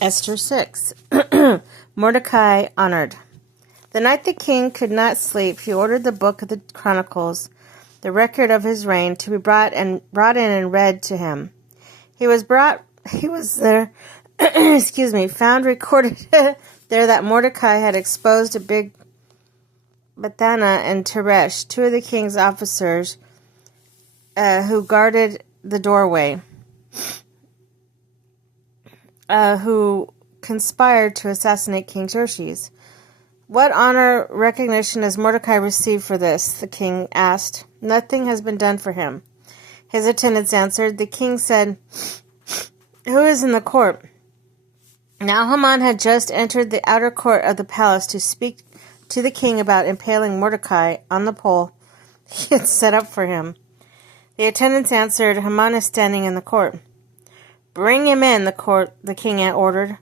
Esther 6. Mordecai honored. The night the king could not sleep, he ordered the book of the Chronicles, the record of his reign, to be brought in and read to him. He was there, found recorded there that Mordecai had exposed a big Bethana and Teresh, two of the king's officers who guarded the doorway, who conspired to assassinate King Xerxes. What honor recognition has Mordecai received for this? The king asked. Nothing has been done for him. His attendants answered. The king said, Who is in the court? Now Haman had just entered the outer court of the palace to speak to the king about impaling Mordecai on the pole he had set up for him. The attendants answered, Haman is standing in the court. Bring him in, the king ordered.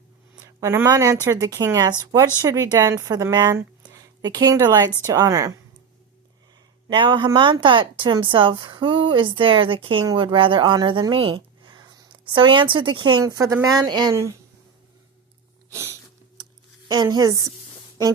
When Haman entered, the king asked, What should be done for the man the king delights to honor? Now Haman thought to himself, Who is there the king would rather honor than me? So he answered the king, For the man in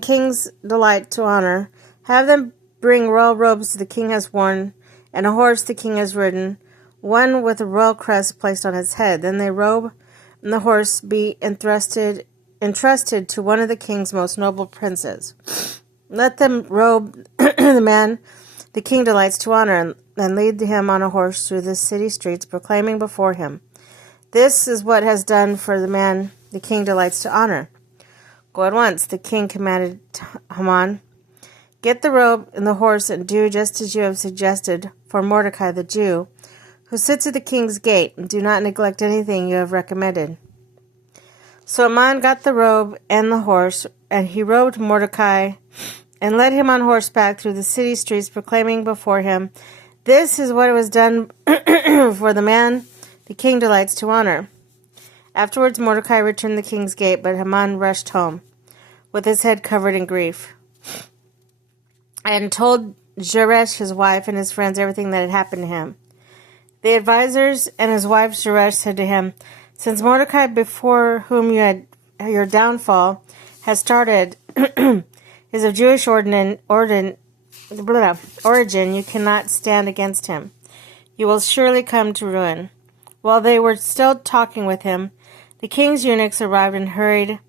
king's delight to honor, have them bring royal robes the king has worn, and a horse the king has ridden, one with a royal crest placed on its head. Then the robe and the horse be entrusted to one of the king's most noble princes. Let them robe the man the king delights to honor, and lead him on a horse through the city streets, proclaiming before him, This is what has done for the man the king delights to honor. Go at once, the king commanded Haman. Get the robe and the horse, and do just as you have suggested for Mordecai the Jew, who sits at the king's gate, and do not neglect anything you have recommended. So Haman got the robe and the horse, and he robed Mordecai and led him on horseback through the city streets, proclaiming before him, This is what was done for the man the king delights to honor. Afterwards Mordecai returned to the king's gate, but Haman rushed home, with his head covered in grief, and told Zeresh, his wife, and his friends everything that had happened to him. The advisers and his wife Zeresh said to him, Since Mordecai, before whom you had your downfall has started, is of Jewish origin, you cannot stand against him. You will surely come to ruin. While they were still talking with him, the king's eunuchs arrived and hurried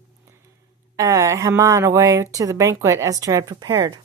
Haman away to the banquet Esther had prepared.